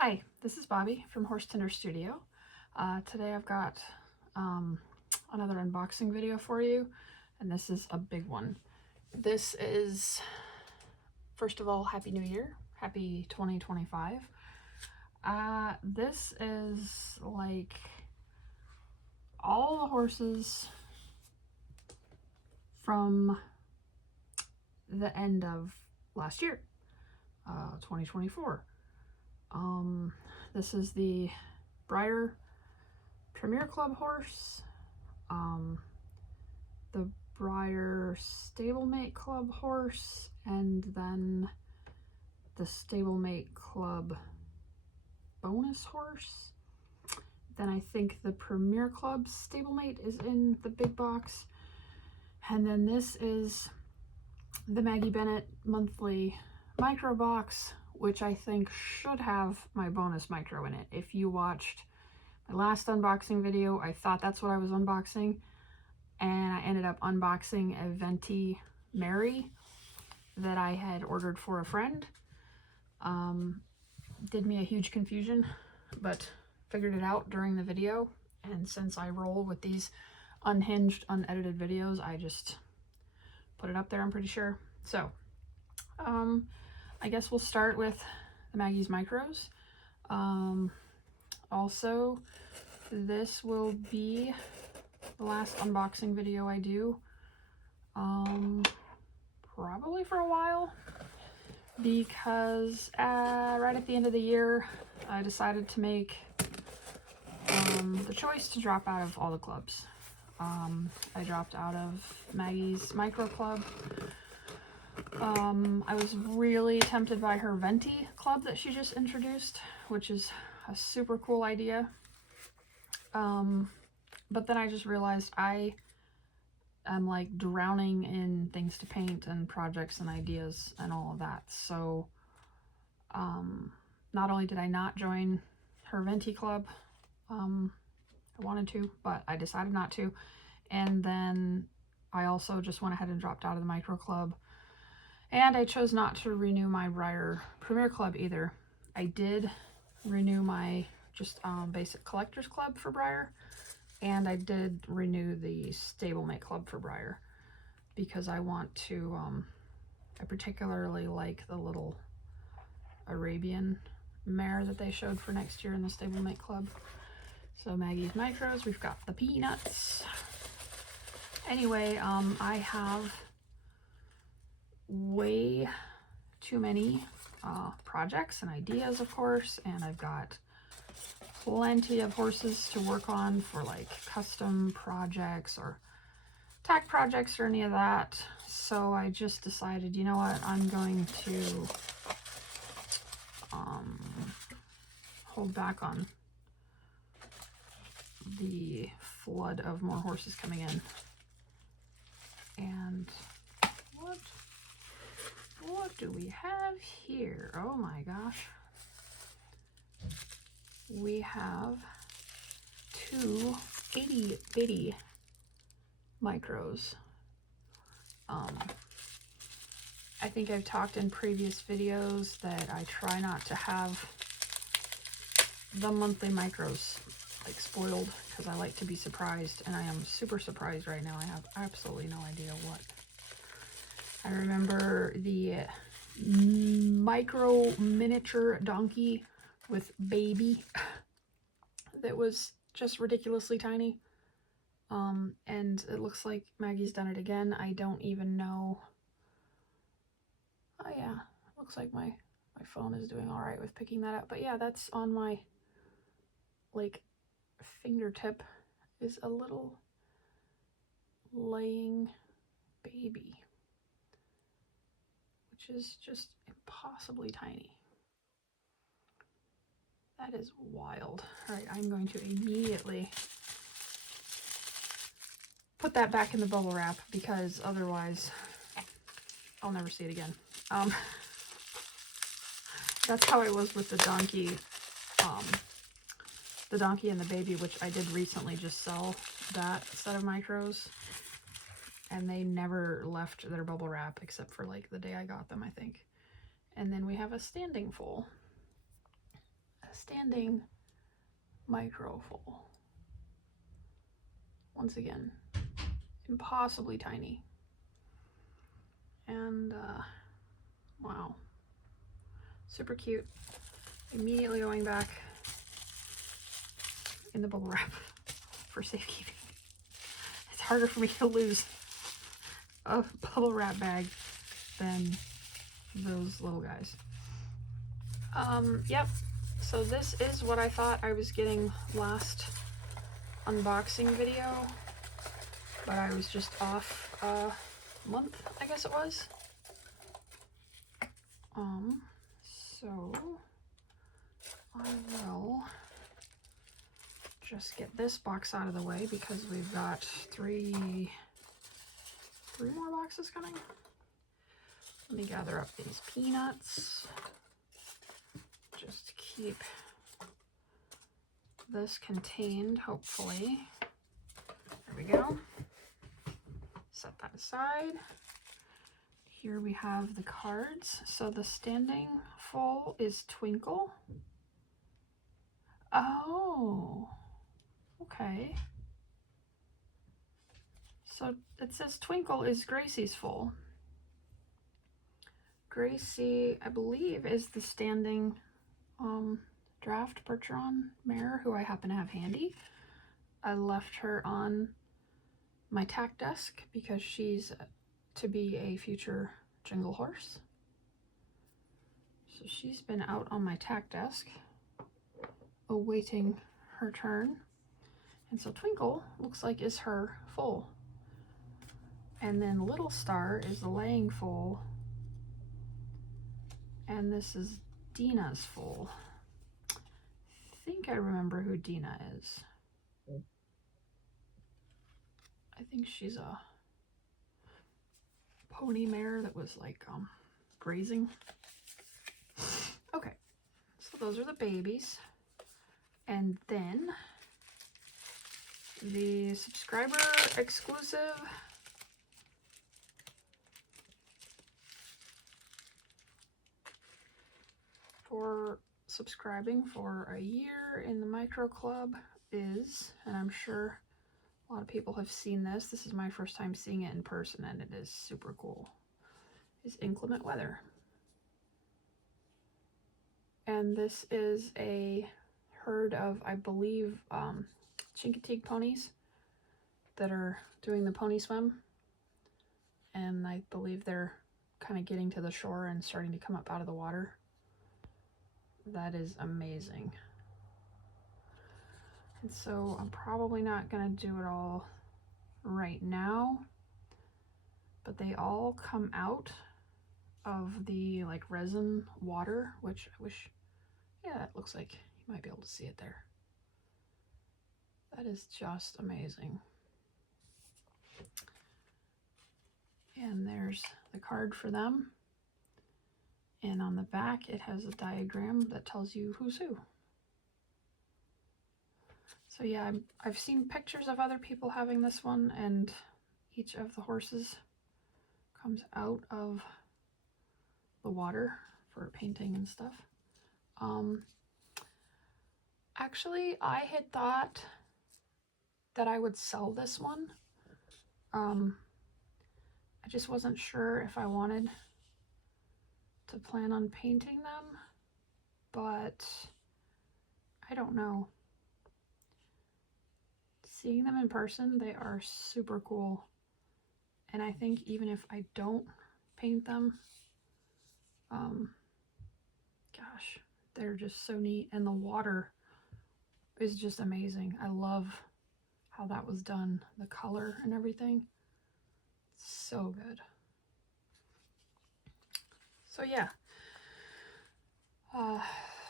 Hi, this is Bobby from Horse Tender Studio. Today I've got another unboxing video for you, and this is a big one. This is, first of all, Happy New Year. Happy 2025. This is like all the horses from the end of last year, 2024. This is the Breyer Premier Club horse, the Breyer Stablemate Club horse, and then the Stablemate Club bonus horse. Then I think the Premier Club Stablemate is in the big box. And then this is the Maggie monthly micro box, which I think should have my bonus micro in it. If you watched my last unboxing video, I thought that's what I was unboxing, and I ended up unboxing a Venti Mary that I had ordered for a friend. Did me a huge confusion, but figured it out during the video, and since I roll with these unhinged, unedited videos, I just put it up there, I'm pretty sure. So, I guess we'll start with the Maggie's micros. Also, this will be the last unboxing video I do, probably for a while, because right at the end of the year, I decided to make the choice to drop out of all the clubs. I dropped out of Maggie's Micro Club. I was really tempted by her Venti club that she just introduced, which is a super cool idea. But then I just realized I am like drowning in things to paint and projects and ideas and all of that. So not only did I not join her Venti club, I wanted to, but I decided not to. And then I also just went ahead and dropped out of the Micro Club. And I chose not to renew my Breyer Premier Club either. I did renew my just basic collector's club for Breyer, and I did renew the Stablemate Club for Breyer because I want to, I particularly like the little Arabian mare that they showed for next year in the Stablemate Club. So Maggie's micros, we've got the peanuts. Anyway, I have way too many projects and ideas, of course, and I've got plenty of horses to work on for like custom projects or tack projects or any of that. So I just decided, you know what, I'm going to hold back on the flood of more horses coming in. And what do we have here? Oh my gosh. We have two itty bitty micros. I think I've talked in previous videos that I try not to have the monthly micros like spoiled because I like to be surprised, and I am super surprised right now. I have absolutely no idea what. I remember the micro miniature donkey with baby that was just ridiculously tiny. And it looks like Maggie's done it again. I don't even know. Oh yeah, looks like my phone is doing all right with picking that up. But yeah, that's on my like fingertip is a little laying baby, which is just impossibly tiny. That is wild. All right, I'm going to immediately put that back in the bubble wrap because otherwise I'll never see it again. That's how it was with the donkey and the baby, which I did recently just sell that set of micros, and they never left their bubble wrap except for like the day I got them, I think. And then we have a standing foal. standing micro full. Once again, impossibly tiny. And wow, super cute. Immediately going back in the bubble wrap for safekeeping. It's harder for me to lose a bubble wrap bag than those little guys. Yep, so this is what I thought I was getting last unboxing video, but I was just off a month, I guess it was. So I will just get this box out of the way because we've got three more boxes coming. Let me gather up these peanuts. Just keep this contained, hopefully. There we go. Set that aside. Here we have the cards. So the standing full is Twinkle. Oh, okay. So it says Twinkle is Gracie's full. Gracie, I believe, is the standing draft Percheron mare who I happen to have handy. I left her on my tack desk because she's to be a future jingle horse. So she's been out on my tack desk awaiting her turn. And so Twinkle looks like is her foal. And then Little Star is the laying foal. And this is Dina's foal. I think I remember who Dina is. I think she's a pony mare that was like grazing. Okay, so those are the babies. And then the subscriber exclusive for subscribing for a year in the Micro Club is, and I'm sure a lot of people have seen this. This is my first time seeing it in person, and it is super cool. Is Inclement Weather. And this is a herd of, I believe, Chincoteague ponies that are doing the pony swim. And I believe they're kind of getting to the shore and starting to come up out of the water. That is amazing. And so I'm probably not going to do it all right now, but they all come out of the like resin water, which I wish, yeah, that looks like you might be able to see it there. That is just amazing. And there's the card for them. And on the back, it has a diagram that tells you who's who. So yeah, I've seen pictures of other people having this one, and each of the horses comes out of the water for painting and stuff. Actually, I had thought that I would sell this one. I just wasn't sure if I wanted to plan on painting them, but I don't know. Seeing them in person, they are super cool. And I think even if I don't paint them, gosh, they're just so neat. And the water is just amazing. I love how that was done. The color and everything. So good. So yeah.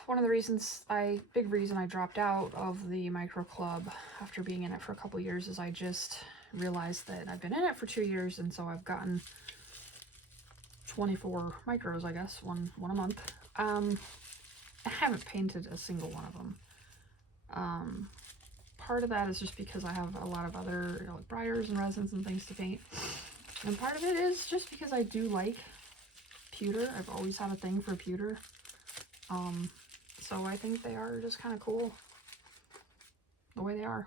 One of the big reason I dropped out of the Micro Club after being in it for a couple years is I just realized that I've been in it for 2 years, and so I've gotten 24 micros, I guess, one a month. I haven't painted a single one of them. Part of that is just because I have a lot of other, like Breyers and resins and things to paint. And part of it is just because I do like pewter. I've always had a thing for pewter. So I think they are just kind of cool the way they are.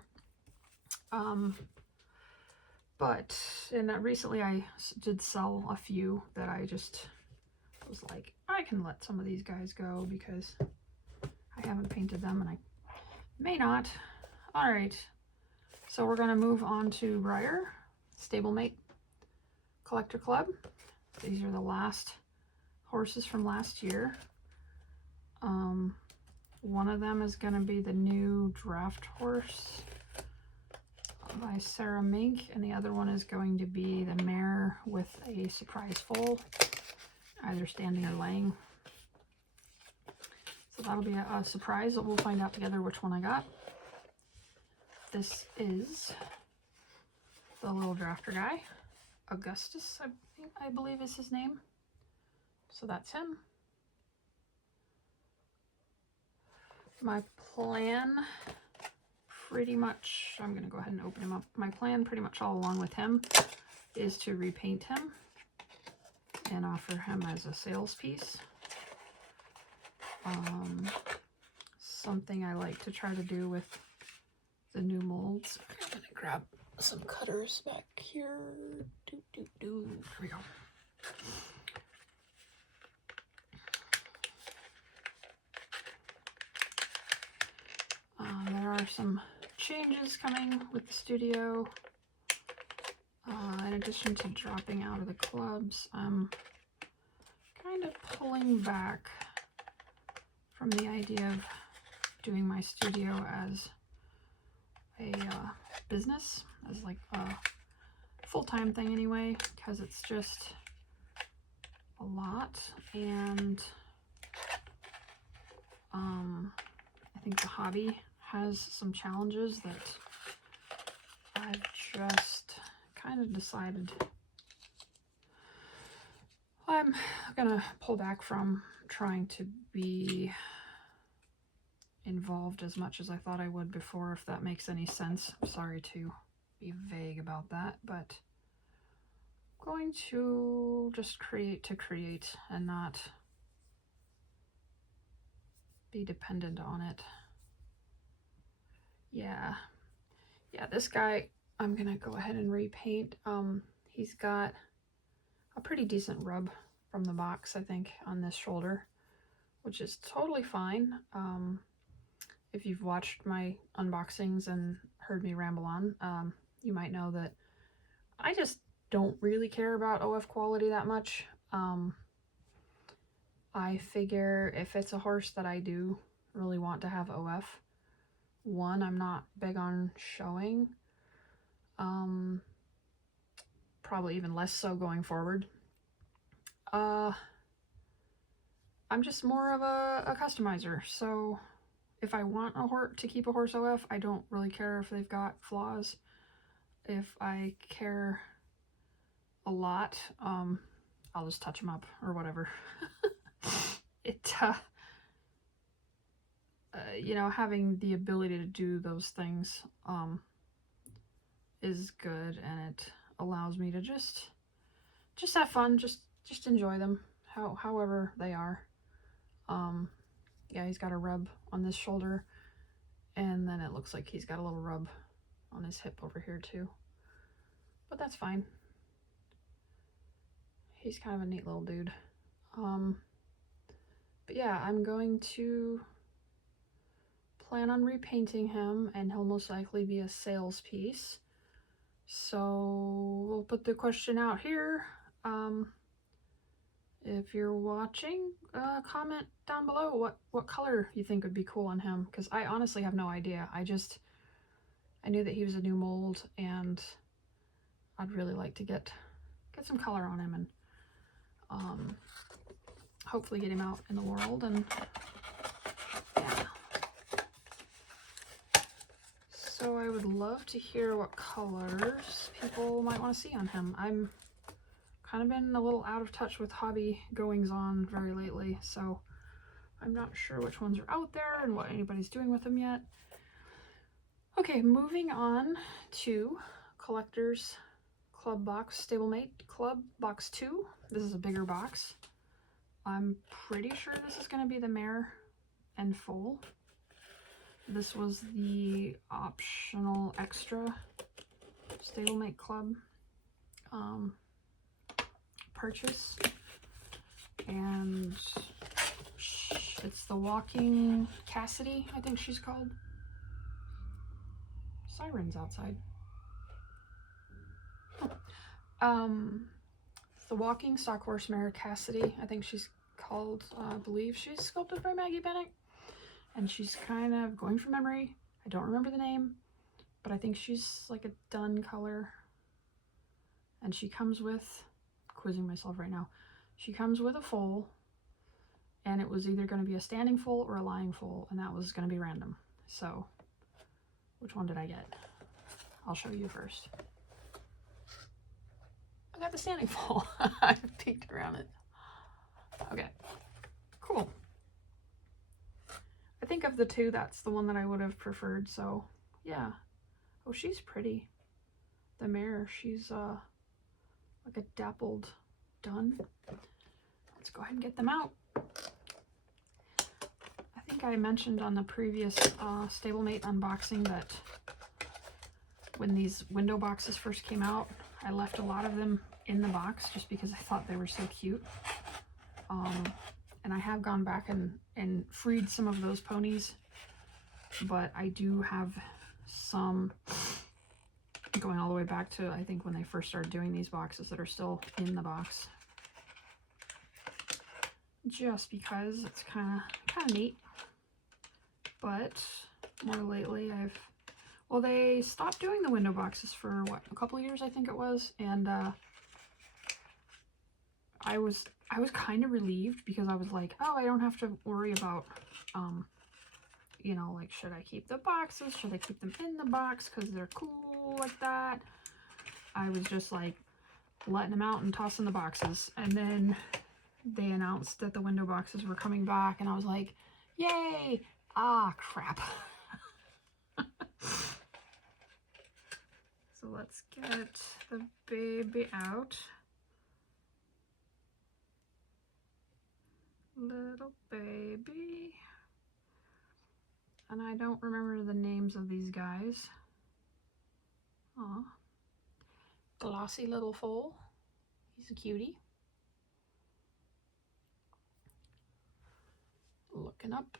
But recently I did sell a few that I just was like, I can let some of these guys go because I haven't painted them and I may not. All right, so we're gonna move on to Breyer Stablemate Collector Club. These are the last horses from last year. One of them is gonna be the new draft horse by Sarah Mink, and the other one is going to be the mare with a surprise foal, either standing or laying. So that'll be a surprise that we'll find out together which one I got. This is the little drafter guy, Augustus, I believe is his name. So that's him. My plan pretty much, I'm going to go ahead and open him up. My plan pretty much all along with him is to repaint him and offer him as a sales piece. Something I like to try to do with the new molds. I'm going to grab some cutters back here. Here we go. There are some changes coming with the studio. In addition to dropping out of the clubs, I'm kind of pulling back from the idea of doing my studio as a business, as like a full-time thing anyway, because it's just a lot, and I think the hobby has some challenges that I've just kind of decided I'm gonna pull back from trying to be involved as much as I thought I would before, if that makes any sense. I'm sorry to be vague about that, but I'm going to just create to create and not be dependent on it. Yeah, this guy I'm gonna go ahead and repaint. He's got a pretty decent rub from the box, I think, on this shoulder, which is totally fine. If you've watched my unboxings and heard me ramble on, you might know that I just don't really care about OF quality that much. I figure if it's a horse that I do really want to have OF, one, I'm not big on showing. Probably even less so going forward. I'm just more of a customizer, so if I want a horse to keep a horse OF, I don't really care if they've got flaws. If I care a lot, I'll just touch them up or whatever. You know, having the ability to do those things is good, and it allows me to just have fun, just enjoy them however they are. Yeah, he's got a rub on this shoulder, and then it looks like he's got a little rub on his hip over here too, but that's fine. He's kind of a neat little dude. But yeah, I'm going to plan on repainting him, and he'll most likely be a sales piece. So we'll put the question out here. If you're watching, comment down below what color you think would be cool on him, because I honestly have no idea. I knew that he was a new mold, and I'd really like to get some color on him, and hopefully get him out in the world. And yeah, so I would love to hear what colors people might want to see on him. I'm kind of been a little out of touch with hobby goings on very lately, so I'm not sure which ones are out there and what anybody's doing with them yet. Okay, moving on to Collector's Club Box Stablemate Club Box 2. This is a bigger box. I'm pretty sure this is going to be the mare and full. This was the optional extra Stablemate Club purchase, and it's the Walking Cassidy, I think she's called. Sirens outside. It's the Walking Stock Horse Mare Cassidy, I think she's called. I believe she's sculpted by Maggie, and she's kind of going from memory. I don't remember the name, but I think she's like a dun color, and she comes with, quizzing myself right now, she comes with a foal, and it was either going to be a standing foal or a lying foal, and that was going to be random. So which one did I get? I'll show you first. I got the standing foal. I peeked around it. Okay, cool. I think of the two, that's the one that I would have preferred, so yeah. Oh, she's pretty. The mare, she's like a dappled dun. Let's go ahead and get them out. I think I mentioned on the previous Stablemate unboxing that when these window boxes first came out, I left a lot of them in the box just because I thought they were so cute. And I have gone back and freed some of those ponies, but I do have some going all the way back to, I think, when they first started doing these boxes that are still in the box. Just because it's kind of neat. But more lately well, they stopped doing the window boxes for what, a couple of years I think it was, and I was kind of relieved because I was like, oh, I don't have to worry about you know, like, should I keep the boxes? Should I keep them in the box because they're cool like that? I was just like letting them out and tossing the boxes, and then they announced that the window boxes were coming back, and I was like, yay! Ah, crap. So let's get the baby out. Little baby. And I don't remember the names of these guys. Aw. Glossy little foal. He's a cutie. Looking up.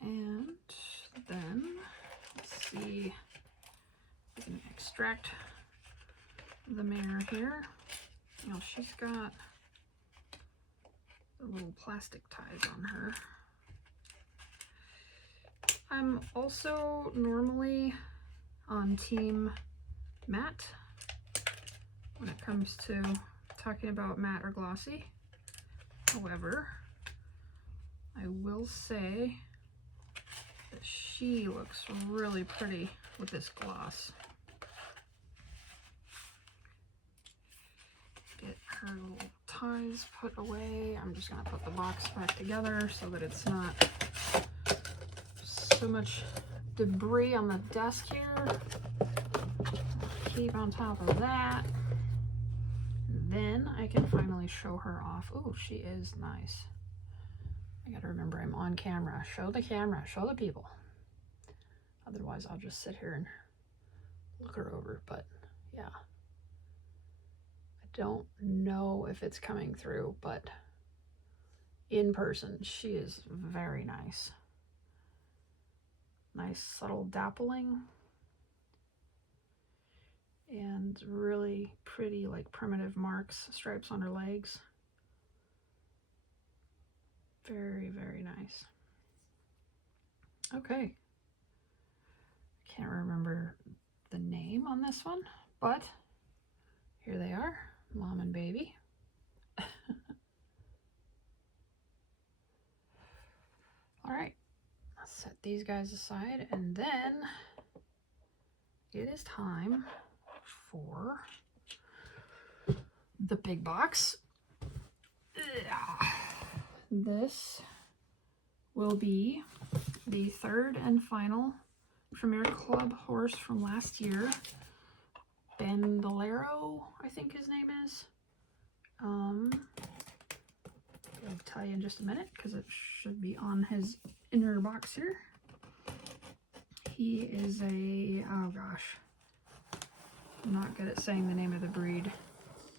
And then, let's see if we can extract the mare here. You know, she's got the little plastic ties on her. I'm also normally on team matte when it comes to talking about matte or glossy. However, I will say that she looks really pretty with this gloss. Get her little ties put away. I'm just gonna put the box back together so that it's not so much debris on the desk here. Keep on top of that. Then I can finally show her off. Oh, she is nice. I gotta remember I'm on camera. Show the camera, show the people. Otherwise I'll just sit here and look her over, but yeah. I don't know if it's coming through, but in person she is very nice. Nice subtle dappling. And really pretty, like, primitive marks, stripes on her legs. Very, very nice. Okay. Can't remember the name on this one, but here they are, mom and baby. All right, let's set these guys aside, and then it is time for the big box. This will be the third and final Premier Club horse from last year. Bandolero, I think his name is. I'll tell you in just a minute because it should be on his inner box here. He is a, oh gosh, I'm not good at saying the name of the breed.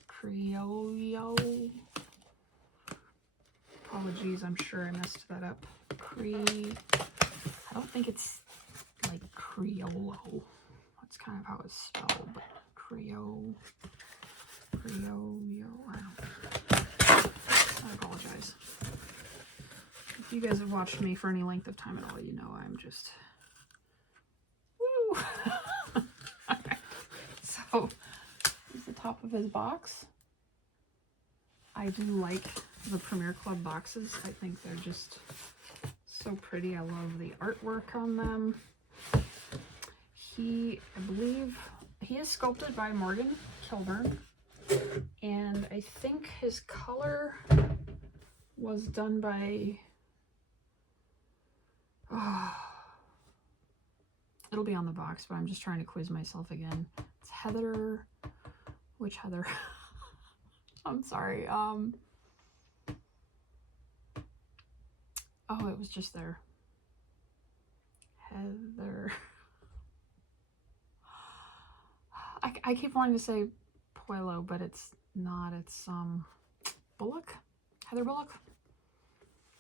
Criollo. Apologies, I'm sure I messed that up. I don't think it's like Criollo. That's kind of how it's spelled, but Criollo. I apologize. If you guys have watched me for any length of time at all, you know I'm just woo. Okay. So this is the top of his box. I do like the Premier Club boxes. I think they're just so pretty. I love the artwork on them. I believe he is sculpted by Morgan Kilburn, and I think his color was done by, it'll be on the box, but I'm just trying to quiz myself again. It's Heather, which Heather? I'm sorry. Oh, it was just there. Heather. I keep wanting to say Puello, but it's not. It's Bullock. Heather Bullock.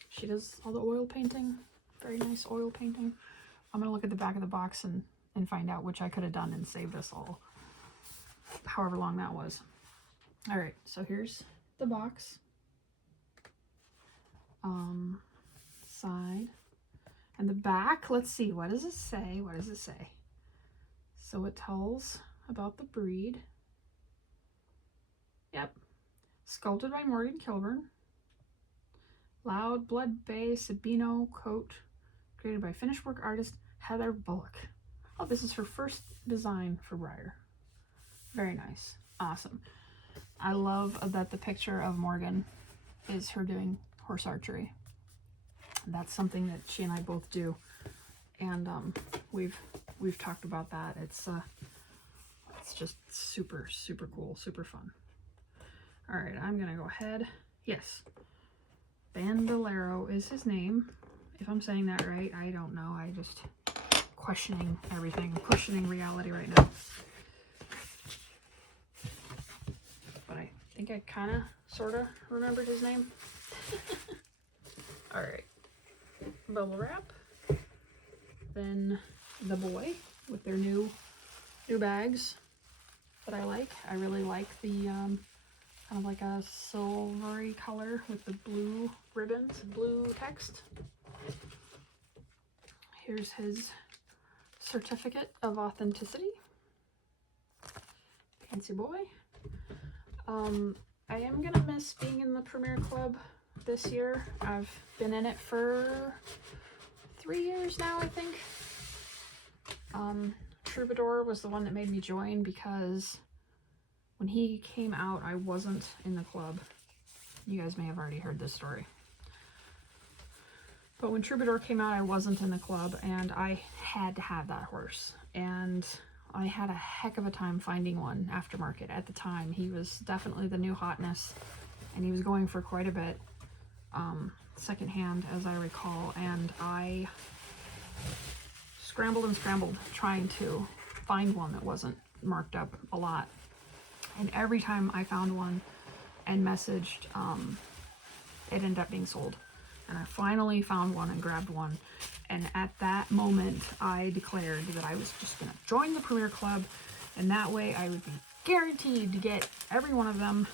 She does all the oil painting. Very nice oil painting. I'm gonna look at the back of the box and find out which I could have done and save this all. However long that was. Alright, so here's the box. Side. And the back, let's see, what does it say? What does it say? So it tells about the breed. Yep. Sculpted by Morgan Kilburn. Loud Blood Bay Sabino coat. Created by finished work artist Heather Bullock. Oh, this is her first design for Breyer. Very nice. Awesome. I love that the picture of Morgan is her doing horse archery. That's something that she and I both do. And we've talked about that. It's just super, super cool, super fun. All right, I'm gonna go ahead. Yes, Bandolero is his name. If I'm saying that right, I don't know. I just questioning everything, questioning reality right now. But I think I kind of, sort of remembered his name. All right, bubble wrap. Then the boy with their new bags that I like. I really like the kind of like a silvery color with the blue ribbons, blue text. Here's his certificate of authenticity. Fancy boy. I am gonna miss being in the Premier Club this year. I've been in it for 3 years now, I think. Troubadour was the one that made me join because when he came out, I wasn't in the club. You guys may have already heard this story. But when Troubadour came out, I wasn't in the club, and I had to have that horse. And I had a heck of a time finding one aftermarket at the time. He was definitely the new hotness, and he was going for quite a bit, secondhand, as I recall. And I scrambled and scrambled trying to find one that wasn't marked up a lot. And every time I found one and messaged, it ended up being sold. And I finally found one and grabbed one. And at that moment, I declared that I was just going to join the Premier Club, and that way I would be guaranteed to get every one of them.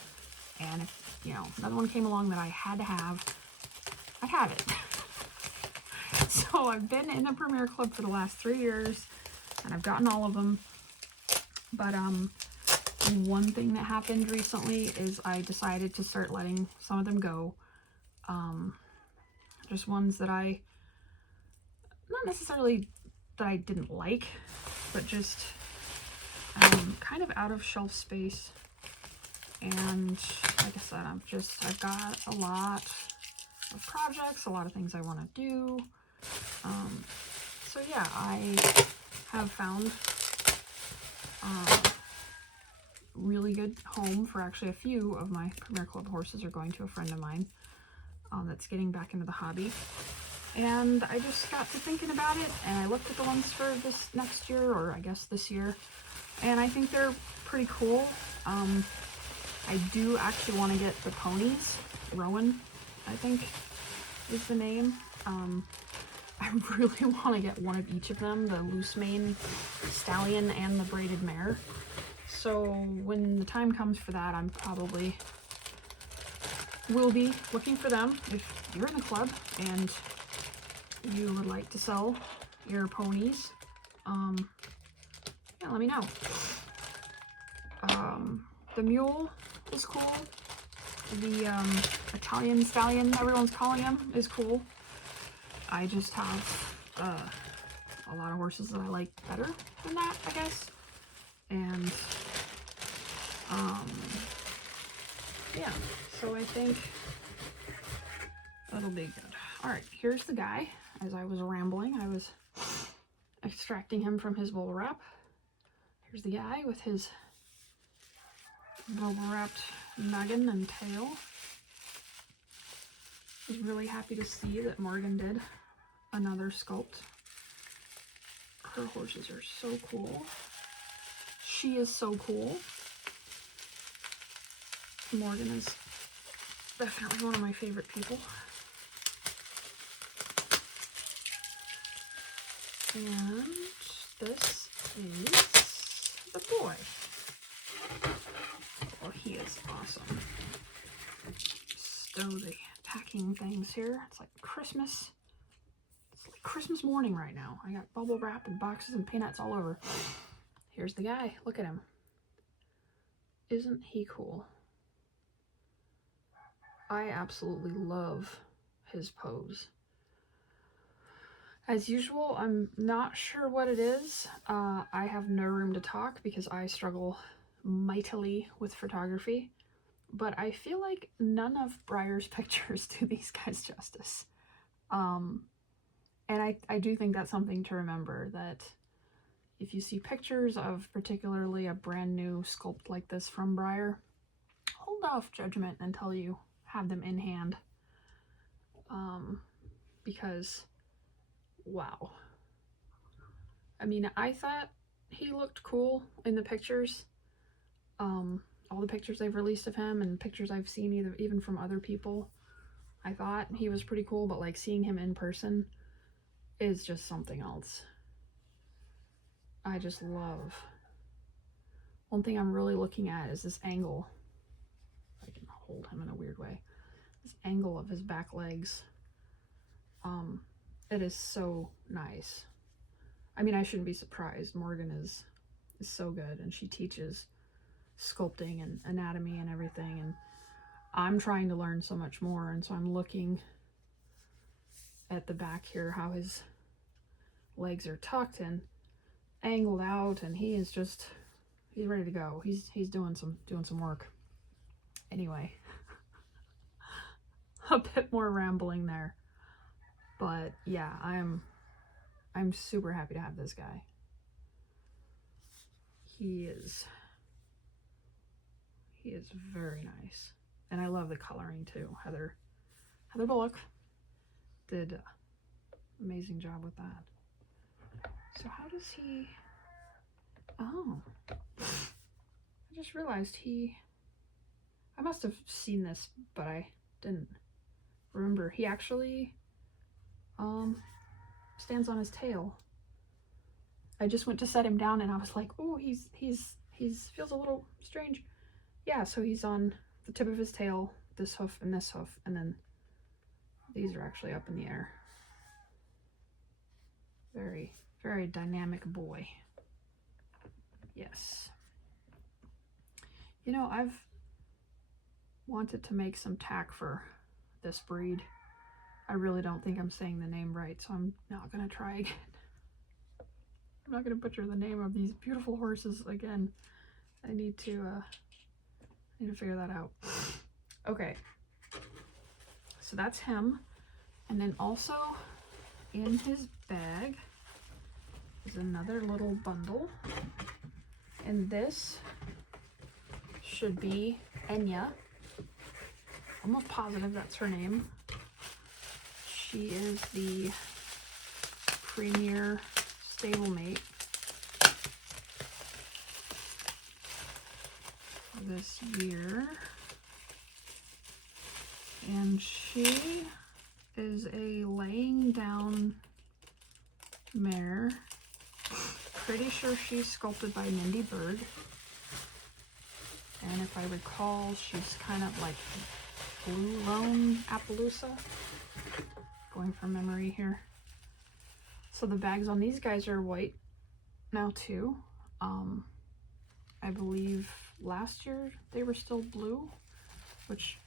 And if, you know, another one came along that I had to have, I'd have it. So I've been in the Premier Club for the last 3 years, and I've gotten all of them. But one thing that happened recently is I decided to start letting some of them go. Just ones that I, not necessarily that I didn't like, but just kind of out of shelf space. And like I said, I've got a lot of projects, a lot of things I want to do. So yeah, I have found really good home for actually a few of my Premier Club horses are going to a friend of mine that's getting back into the hobby. And I just got to thinking about it, and I looked at the ones for this next year, or I guess this year, and I think they're pretty cool. I do actually want to get the ponies. Rowan, I think, is the name. I really want to get one of each of them, the loose mane stallion and the braided mare. So when the time comes for that, I'm probably will be looking for them. If you're in the club and you would like to sell your ponies, yeah, let me know. The mule is cool. The Italian stallion, everyone's calling him, is cool. I just have a lot of horses that I like better than that, I guess. And yeah, so I think that'll be good. All right, here's the guy. As I was rambling, I was extracting him from his bubble wrap. Here's the guy with his bubble wrapped noggin and tail. I was really happy to see that Morgan did another sculpt. Her horses are so cool. She is so cool. Morgan is definitely one of my favorite people. And this is the boy. Oh, he is awesome. Stow the packing things here. It's like Christmas. It's like Christmas morning right now. I got bubble wrap and boxes and peanuts all over. Here's the guy. Look at him. Isn't he cool? I absolutely love his pose. As usual, I'm not sure what it is. I have no room to talk because I struggle mightily with photography, but I feel like none of Breyer's pictures do these guys justice. And I do think that's something to remember, that if you see pictures of particularly a brand new sculpt like this from Breyer, hold off judgment until you have them in hand. Because wow. I mean, I thought he looked cool in the pictures. All the pictures they've released of him and pictures I've seen even from other people, I thought he was pretty cool, but like seeing him in person is just something else. I just love. One thing I'm really looking at is this angle. I can hold him in a weird way. This angle of his back legs. It is so nice. I mean, I shouldn't be surprised. Morgan is so good, and she teaches sculpting and anatomy and everything, and I'm trying to learn so much more, and so I'm looking at the back here, how his legs are tucked and angled out, and he is just, he's ready to go. He's doing some work. Anyway, a bit more rambling there. But yeah, I'm super happy to have this guy. He is very nice. And I love the coloring too. Heather Bullock did an amazing job with that. So how does he, oh, I just realized I must have seen this, but I didn't remember. He actually stands on his tail. I just went to set him down and I was like, oh, he's feels a little strange. Yeah, so he's on the tip of his tail, this hoof, and then these are actually up in the air. Very, very dynamic boy. Yes. You know, I've wanted to make some tack for this breed. I really don't think I'm saying the name right, so I'm not going to try again. I'm not going to butcher the name of these beautiful horses again. I need to figure that out. Okay, so that's him. And then also in his bag is another little bundle. And this should be Enya. Almost positive that's her name. She is the Premier Stablemate this year. And she is a laying down mare. Pretty sure she's sculpted by Mindy Berg. And if I recall, she's kind of like Blue Roan Appaloosa. Going from memory here. So the bags on these guys are white now too. I believe last year they were still blue, which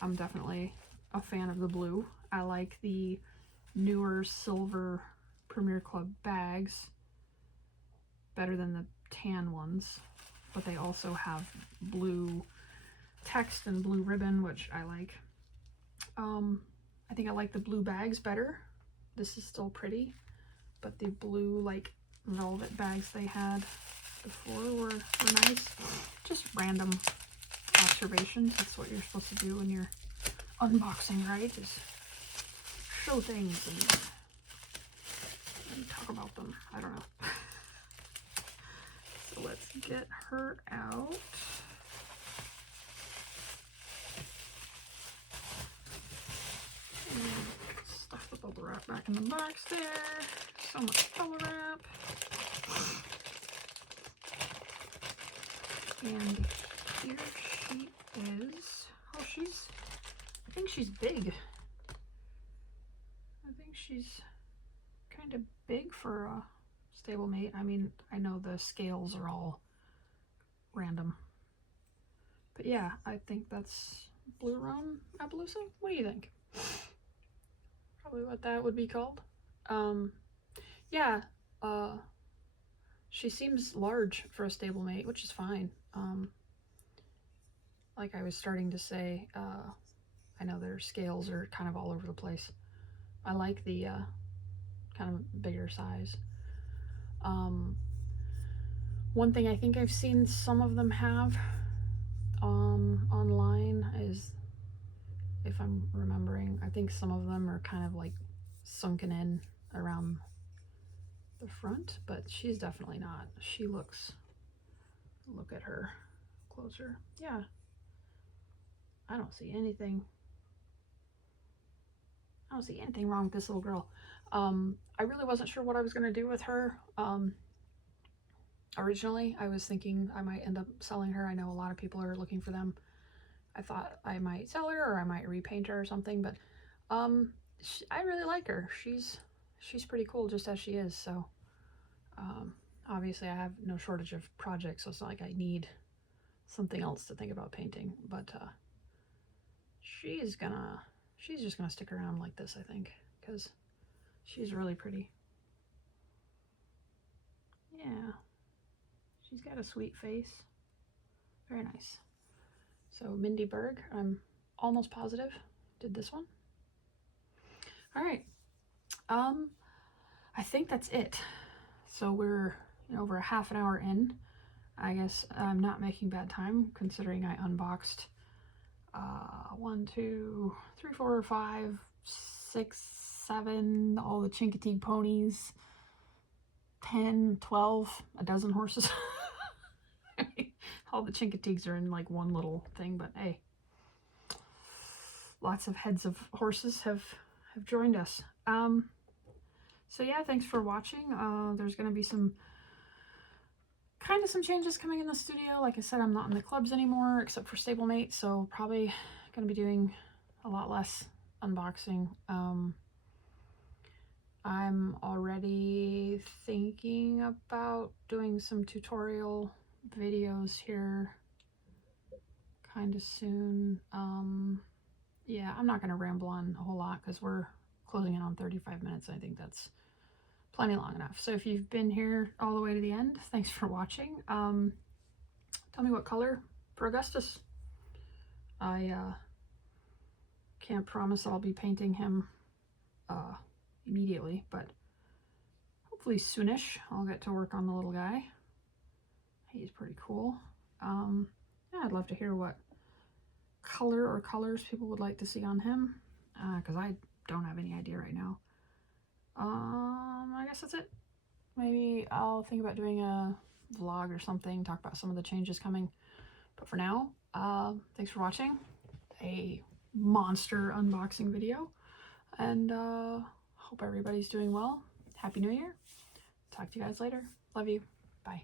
I'm definitely a fan of the blue. I like the newer silver Premier Club bags better than the tan ones, but they also have blue text and blue ribbon, which I like. I think I like the blue bags better. This is still pretty, but the blue like velvet bags they had before were nice. Just random observations. That's what you're supposed to do when you're unboxing, right? Is show things and talk about them. I don't know. So let's get her out. Stuff the bubble wrap back in the box there. So much bubble wrap. And here she is. Oh, I think she's big. I think she's kind of big for a stablemate. I mean, I know the scales are all random. But yeah, I think that's Blue Roan Appaloosa. What do you think? Probably what that would be called. Yeah, she seems large for a stablemate, which is fine. Like I was starting to say, I know their scales are kind of all over the place. I like the kind of bigger size. One thing I think I've seen some of them have online is, if I'm remembering, I think some of them are kind of like sunken in around the front, but she's definitely not. She looks, look at her closer. Yeah, I don't see anything wrong with this little girl. I really wasn't sure what I was going to do with her. Originally, I was thinking I might end up selling her. I know a lot of people are looking for them. I thought I might sell her or I might repaint her or something, but I really like her. She's pretty cool just as she is. So obviously I have no shortage of projects, so it's not like I need something else to think about painting, but she's just gonna stick around like this, I think, because she's really pretty. Yeah, she's got a sweet face. Very nice. So Mindy Berg, I'm almost positive, did this one. All right. I think that's it. So we're over a half an hour in. I guess I'm not making bad time considering I unboxed 1, 2, 3, 4, 5, 6, 7, all the Chincoteague ponies, 10, 12, a dozen horses. All the Chincoteagues are in like one little thing, but hey, lots of heads of horses have joined us. So yeah, thanks for watching. There's going to be some changes coming in the studio. Like I said, I'm not in the clubs anymore except for Stablemate, so probably going to be doing a lot less unboxing. I'm already thinking about doing some tutorial videos here kind of soon. Yeah, I'm not going to ramble on a whole lot because we're closing in on 35 minutes. I think that's plenty long enough. So if you've been here all the way to the end, thanks for watching. Tell me what color for Augustus. I can't promise I'll be painting him immediately, but hopefully soonish I'll get to work on the little guy. He's pretty cool. yeah, I'd love to hear what color or colors people would like to see on him, because I don't have any idea right now. I guess that's it. Maybe I'll think about doing a vlog or something, talk about some of the changes coming. But for now, thanks for watching a monster unboxing video, and hope everybody's doing well. Happy New Year. Talk to you guys later. Love you. Bye.